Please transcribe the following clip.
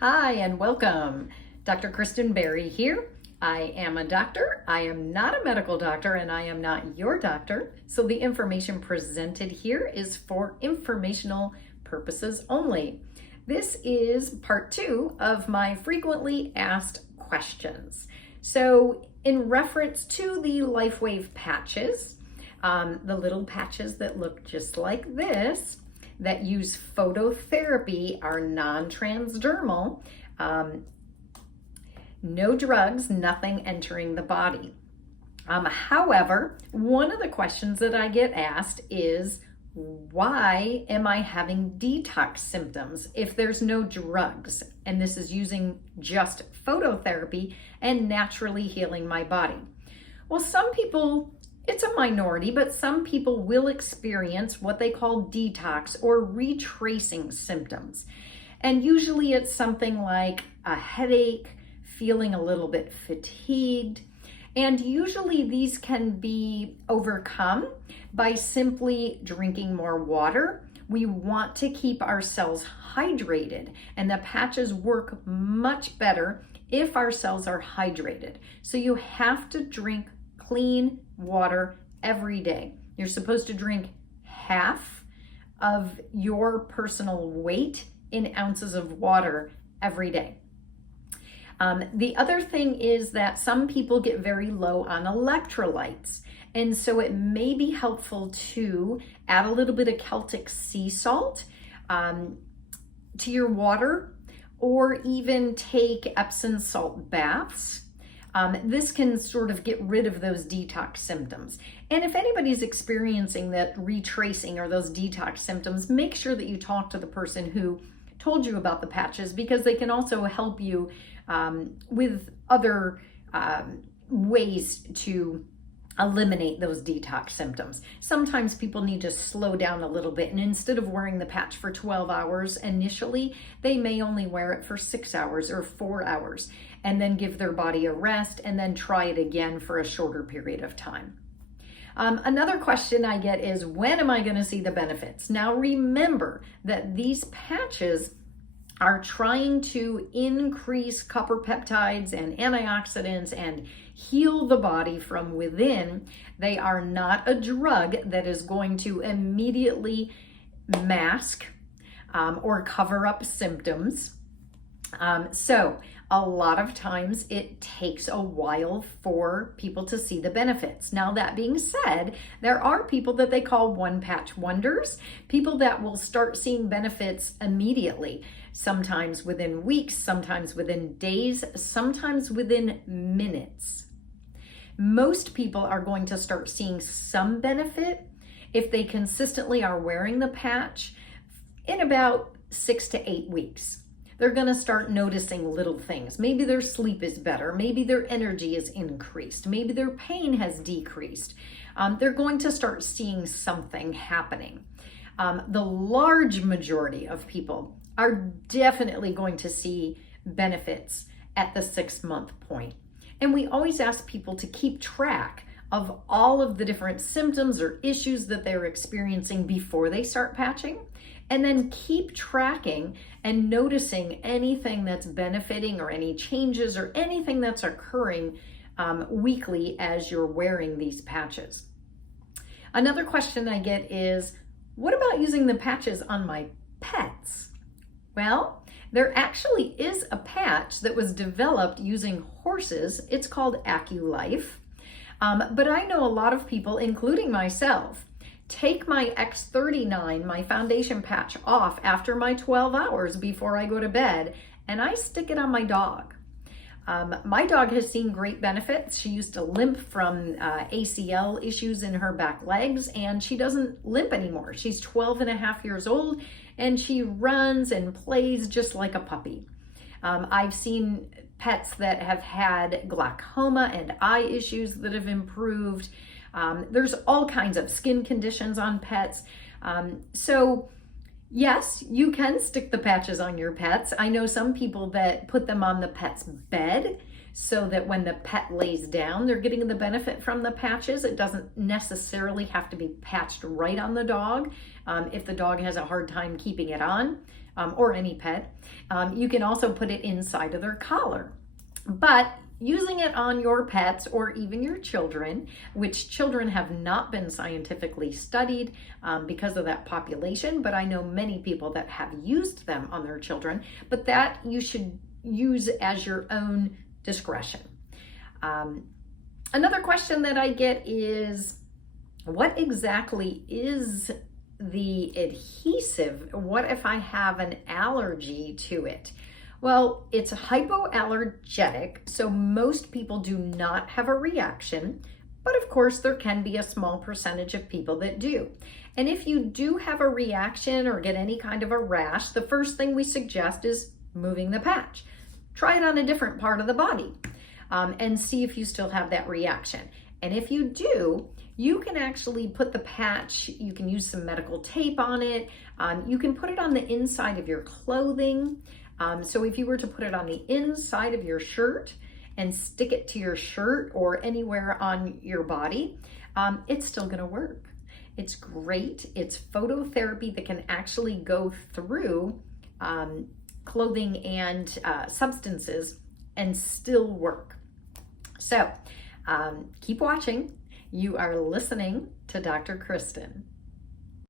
Hi and welcome. Dr. Kristen Berry here. I am a doctor. I am not a medical doctor and I am not your doctor. So the information presented here is for informational purposes only. This is part 2 of my frequently asked questions. So in reference to the LifeWave patches, the little patches that look just like this, that use phototherapy are non-transdermal, no drugs, nothing entering the body. However, one of the questions that I get asked is, why am I having detox symptoms if there's no drugs? And this is using just phototherapy and naturally healing my body. Well, some people, it's a minority, but some people will experience what they call detox or retracing symptoms. And usually it's something like a headache, feeling a little bit fatigued. And usually these can be overcome by simply drinking more water. We want to keep ourselves hydrated, and the patches work much better if our cells are hydrated. So you have to drink clean water every day. You're supposed to drink half of your personal weight in ounces of water every day. The other thing is that some people get very low on electrolytes. And so it may be helpful to add a little bit of Celtic sea salt to your water, or even take Epsom salt baths. This can sort of get rid of those detox symptoms. And if anybody's experiencing that retracing or those detox symptoms, make sure that you talk to the person who told you about the patches, because they can also help you with other ways to eliminate those detox symptoms. Sometimes people need to slow down a little bit, and instead of wearing the patch for 12 hours initially, they may only wear it for 6 hours or 4 hours, and then give their body a rest and then try it again for a shorter period of time. Another question I get is, when am I going to see the benefits? Now remember that these patches are trying to increase copper peptides and antioxidants and heal the body from within. They are not a drug that is going to immediately mask or cover up symptoms. So a lot of times it takes a while for people to see the benefits. Now, that being said, there are people that they call one patch wonders, people that will start seeing benefits immediately, sometimes within weeks, sometimes within days, sometimes within minutes. Most people are going to start seeing some benefit if they consistently are wearing the patch in about 6 to 8 weeks. They're going to start noticing little things. Maybe their sleep is better. Maybe their energy is increased. Maybe their pain has decreased. They're going to start seeing something happening. The large majority of people are definitely going to see benefits at the 6-month point. And we always ask people to keep track of all of the different symptoms or issues that they're experiencing before they start patching, and then keep tracking and noticing anything that's benefiting or any changes or anything that's occurring weekly as you're wearing these patches. Another question I get is, what about using the patches on my pets? Well, there actually is a patch that was developed using horses. It's called AccuLife. But I know a lot of people, including myself, take my X39, my foundation patch, off after my 12 hours before I go to bed, and I stick it on my dog. My dog has seen great benefits. She used to limp from ACL issues in her back legs, and she doesn't limp anymore. She's 12 and a half years old, and she runs and plays just like a puppy. I've seen pets that have had glaucoma and eye issues that have improved. There's all kinds of skin conditions on pets. So yes, you can stick the patches on your pets. I know some people that put them on the pet's bed so that when the pet lays down, they're getting the benefit from the patches. It doesn't necessarily have to be patched right on the dog if the dog has a hard time keeping it on. or any pet. You can also put it inside of their collar. But using it on your pets or even your children, which children have not been scientifically studied because of that population, but I know many people that have used them on their children, but that you should use as your own discretion. Another question that I get is, what exactly is the adhesive? What if I have an allergy to it? Well, it's hypoallergenic, so most people do not have a reaction, but of course there can be a small percentage of people that do. And if you do have a reaction or get any kind of a rash, the first thing we suggest is moving the patch. Try it on a different part of the body and see if you still have that reaction. And if you do, you can actually put the patch, you can use some medical tape on it, you can put it on the inside of your clothing. So if you were to put it on the inside of your shirt and stick it to your shirt or anywhere on your body, it's still going to work. It's great. It's phototherapy that can actually go through clothing and substances and still work. So keep watching. You are listening to Dr. Kristen.